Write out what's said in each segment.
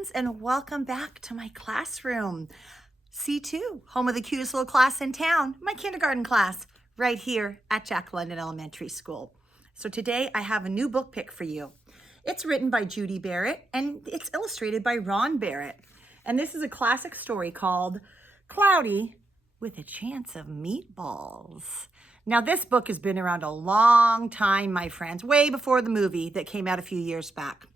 friends, and welcome back to my classroom. C2, home of the cutest little class in town, my kindergarten class, right here at Jack London Elementary School. So today I have a new book pick for you. It's written by Judi Barrett and it's illustrated by Ron Barrett. And this is a classic story called Cloudy with a Chance of Meatballs. Now this book has been around a long time, my friends, way before the movie that came out a few years back.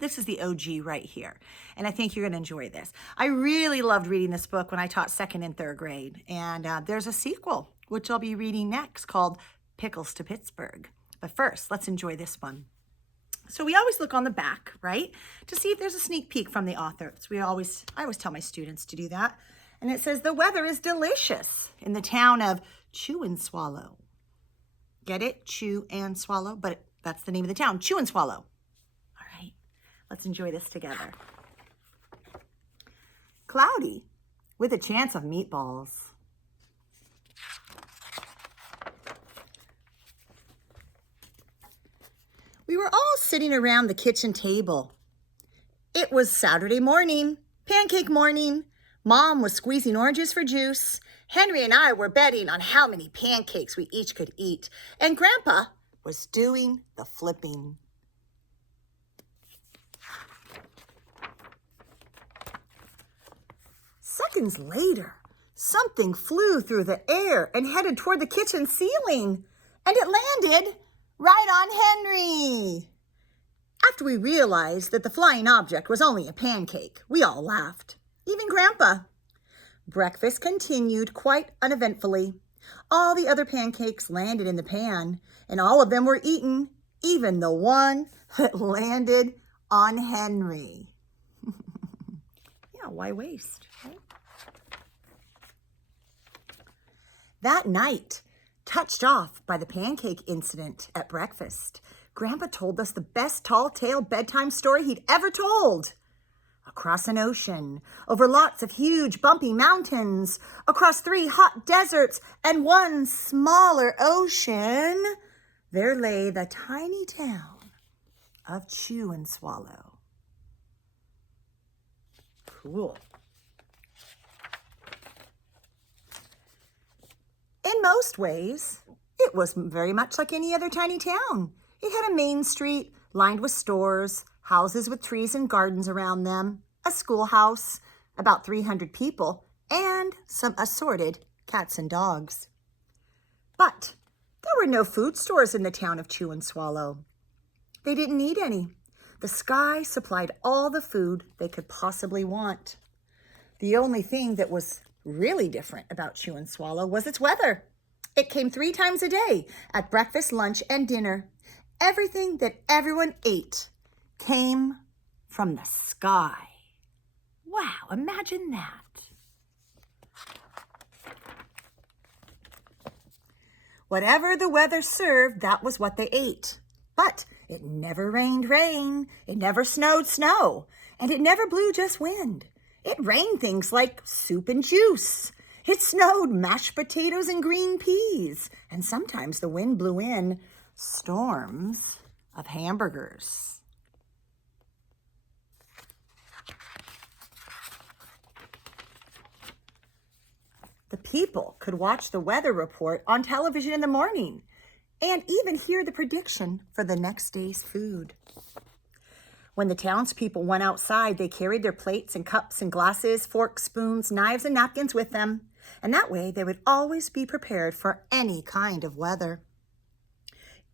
This is the OG right here, and I think you're going to enjoy this. I really loved reading this book when I taught 2nd and 3rd grade, and there's a sequel, which I'll be reading next, called Pickles to Pittsburgh. But first, let's enjoy this one. So we always look on the back, right, to see if there's a sneak peek from the author. So I always tell my students to do that. And it says, the weather is delicious in the town of Chew and Swallow. Get it? Chew and Swallow, but that's the name of the town, Chew and Swallow. Let's enjoy this together. Cloudy with a chance of meatballs. We were all sitting around the kitchen table. It was Saturday morning, pancake morning. Mom was squeezing oranges for juice. Henry and I were betting on how many pancakes we each could eat. And Grandpa was doing the flipping. Seconds later, something flew through the air and headed toward the kitchen ceiling, and it landed right on Henry. After we realized that the flying object was only a pancake, we all laughed, even Grandpa. Breakfast continued quite uneventfully. All the other pancakes landed in the pan, and all of them were eaten, even the one that landed on Henry. Yeah, why waste, right? That night, touched off by the pancake incident at breakfast, Grandpa told us the best tall-tale bedtime story he'd ever told. Across an ocean, over lots of huge bumpy mountains, across 3 hot deserts and 1 smaller ocean, there lay the tiny town of Chew and Swallow. Cool. In most ways, it was very much like any other tiny town. It had a main street lined with stores, houses with trees and gardens around them, a schoolhouse, about 300 people, and some assorted cats and dogs. But there were no food stores in the town of Chew and Swallow. They didn't need any. The sky supplied all the food they could possibly want. The only thing that was really different about Chew and Swallow was its weather. It came 3 times a day, at breakfast, lunch, and dinner. Everything that everyone ate came from the sky. Wow, imagine that. Whatever the weather served, that was what they ate. But it never rained rain, it never snowed snow, and it never blew just wind. It rained things like soup and juice. It snowed mashed potatoes and green peas. And sometimes the wind blew in storms of hamburgers. The people could watch the weather report on television in the morning and even hear the prediction for the next day's food. When the townspeople went outside, they carried their plates and cups and glasses, forks, spoons, knives, and napkins with them. And that way, they would always be prepared for any kind of weather.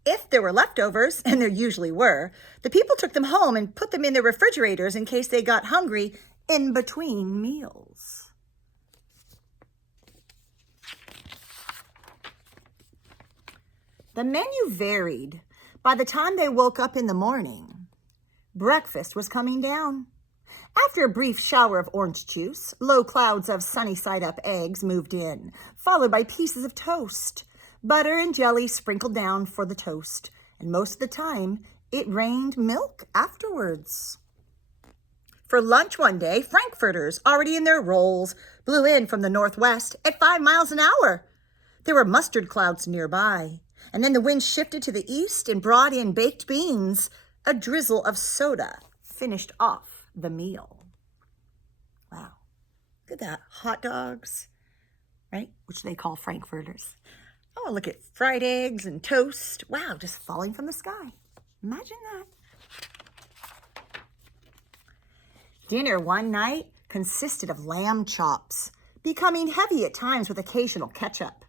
If there were leftovers, and there usually were, the people took them home and put them in their refrigerators in case they got hungry in between meals. The menu varied. By the time they woke up in the morning, breakfast was coming down. After a brief shower of orange juice, low clouds of sunny-side-up eggs moved in, followed by pieces of toast. Butter and jelly sprinkled down for the toast, and most of the time, it rained milk afterwards. For lunch one day, frankfurters, already in their rolls, blew in from the northwest at 5 miles an hour. There were mustard clouds nearby, and then the wind shifted to the east and brought in baked beans. A drizzle of soda finished off the meal. Wow. Look at that. Hot dogs, right? Which they call frankfurters. Oh, look at fried eggs and toast. Wow, just falling from the sky. Imagine that. Dinner one night consisted of lamb chops, becoming heavy at times with occasional ketchup.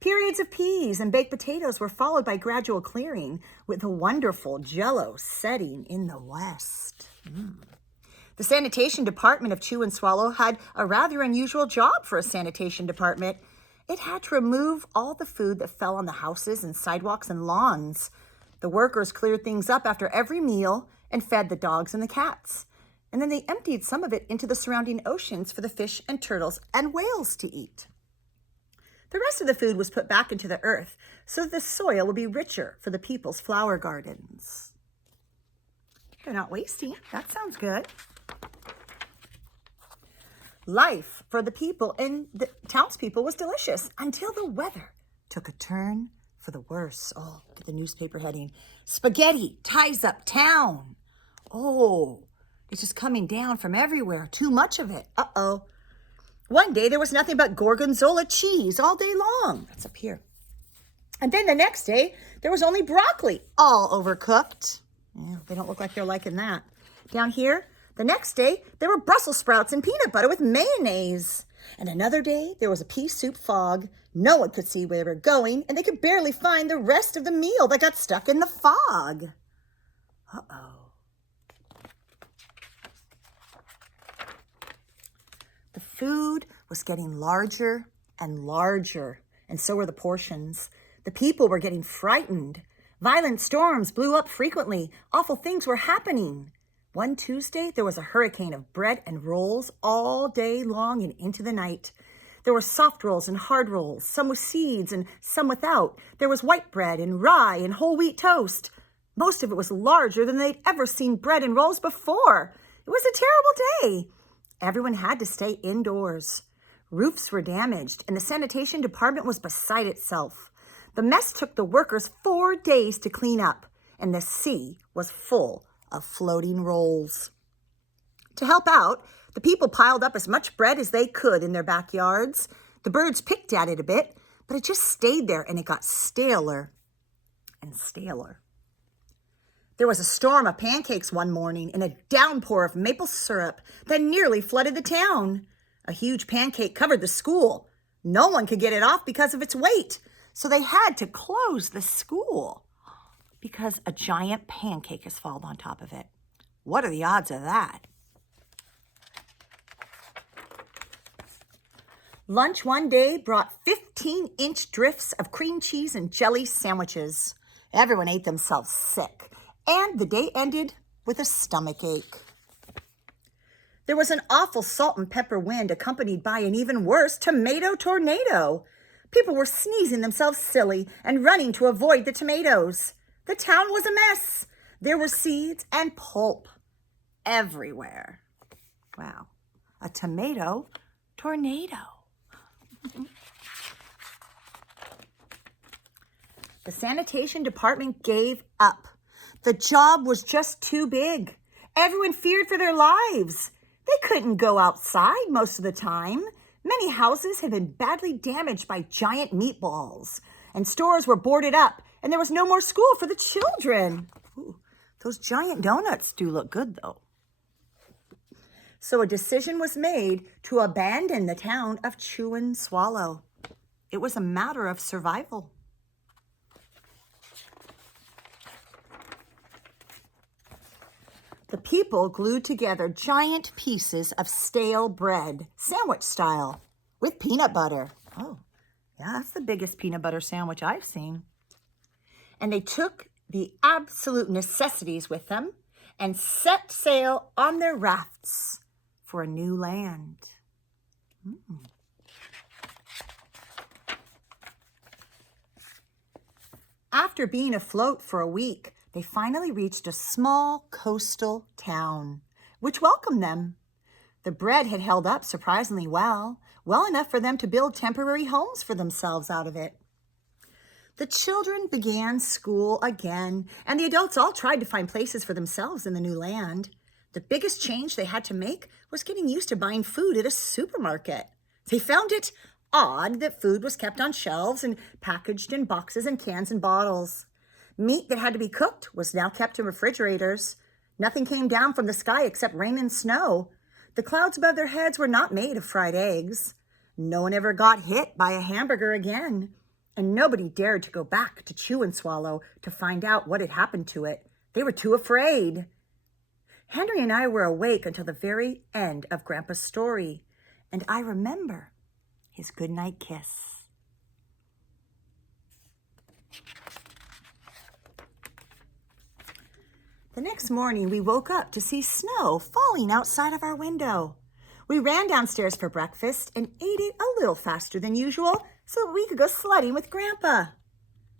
Periods of peas and baked potatoes were followed by gradual clearing, with the wonderful Jell-O setting in the west. The sanitation department of Chew and Swallow had a rather unusual job for a sanitation department. It had to remove all the food that fell on the houses and sidewalks and lawns. The workers cleared things up after every meal and fed the dogs and the cats. And then they emptied some of it into the surrounding oceans for the fish and turtles and whales to eat. The rest of the food was put back into the earth so that the soil would be richer for the people's flower gardens. They're not wasting. That sounds good. Life for the people and the townspeople was delicious until the weather took a turn for the worse. Oh, look at the newspaper heading. Spaghetti ties up town. Oh, it's just coming down from everywhere. Too much of it. Uh-oh. One day there was nothing but gorgonzola cheese all day long. That's up here. And then the next day there was only broccoli, all overcooked. Yeah, they don't look like they're liking that. Down here, the next day there were Brussels sprouts and peanut butter with mayonnaise. And another day there was a pea soup fog. No one could see where they were going, and they could barely find the rest of the meal that got stuck in the fog. Uh-oh. The food was getting larger and larger, and so were the portions. The people were getting frightened. Violent storms blew up frequently. Awful things were happening. One Tuesday, there was a hurricane of bread and rolls all day long and into the night. There were soft rolls and hard rolls, some with seeds and some without. There was white bread and rye and whole wheat toast. Most of it was larger than they'd ever seen bread and rolls before. It was a terrible day. Everyone had to stay indoors. Roofs were damaged, and the sanitation department was beside itself. The mess took the workers 4 days to clean up, and the sea was full of floating rolls. To help out, the people piled up as much bread as they could in their backyards. The birds picked at it a bit, but it just stayed there, and it got staler and staler. There was a storm of pancakes one morning and a downpour of maple syrup that nearly flooded the town. A huge pancake covered the school. No one could get it off because of its weight, so they had to close the school because a giant pancake has fallen on top of it. What are the odds of that? Lunch one day brought 15-inch drifts of cream cheese and jelly sandwiches. Everyone ate themselves sick. And the day ended with a stomach ache. There was an awful salt and pepper wind accompanied by an even worse tomato tornado. People were sneezing themselves silly and running to avoid the tomatoes. The town was a mess. There were seeds and pulp everywhere. Wow, a tomato tornado. The sanitation department gave up. The job was just too big. Everyone feared for their lives. They couldn't go outside most of the time. Many houses had been badly damaged by giant meatballs, and stores were boarded up, and there was no more school for the children. Ooh, those giant donuts do look good, though. So a decision was made to abandon the town of Chew and Swallow. It was a matter of survival. The people glued together giant pieces of stale bread, sandwich style, with peanut butter. Oh, yeah, that's the biggest peanut butter sandwich I've seen. And they took the absolute necessities with them and set sail on their rafts for a new land. After being afloat for a week, they finally reached a small coastal town, which welcomed them. The bread had held up surprisingly well enough for them to build temporary homes for themselves out of it. The children began school again, and the adults all tried to find places for themselves in the new land. The biggest change they had to make was getting used to buying food at a supermarket. They found it odd that food was kept on shelves and packaged in boxes and cans and bottles. Meat that had to be cooked was now kept in refrigerators. Nothing came down from the sky except rain and snow. The clouds above their heads were not made of fried eggs. No one ever got hit by a hamburger again. And nobody dared to go back to Chew and Swallow to find out what had happened to it. They were too afraid. Henry and I were awake until the very end of Grandpa's story, and I remember his goodnight kiss. The next morning, we woke up to see snow falling outside of our window. We ran downstairs for breakfast and ate it a little faster than usual so that we could go sledding with Grandpa.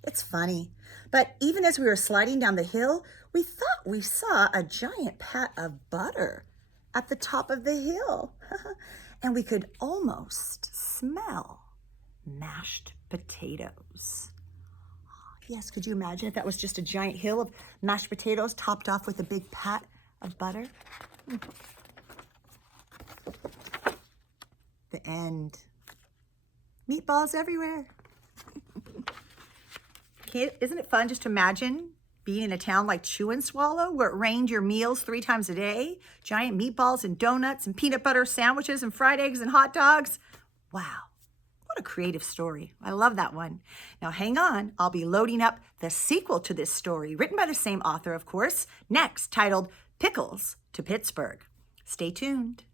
It's funny, but even as we were sliding down the hill, we thought we saw a giant pat of butter at the top of the hill. And we could almost smell mashed potatoes. Yes, could you imagine if that was just a giant hill of mashed potatoes topped off with a big pat of butter? The end. Meatballs everywhere. Isn't it fun just to imagine being in a town like Chew and Swallow where it rained your meals 3 times a day? Giant meatballs and donuts and peanut butter sandwiches and fried eggs and hot dogs. Wow, what a creative story. I love that one. Now hang on, I'll be loading up the sequel to this story, written by the same author, of course, next, titled Pickles to Pittsburgh. Stay tuned.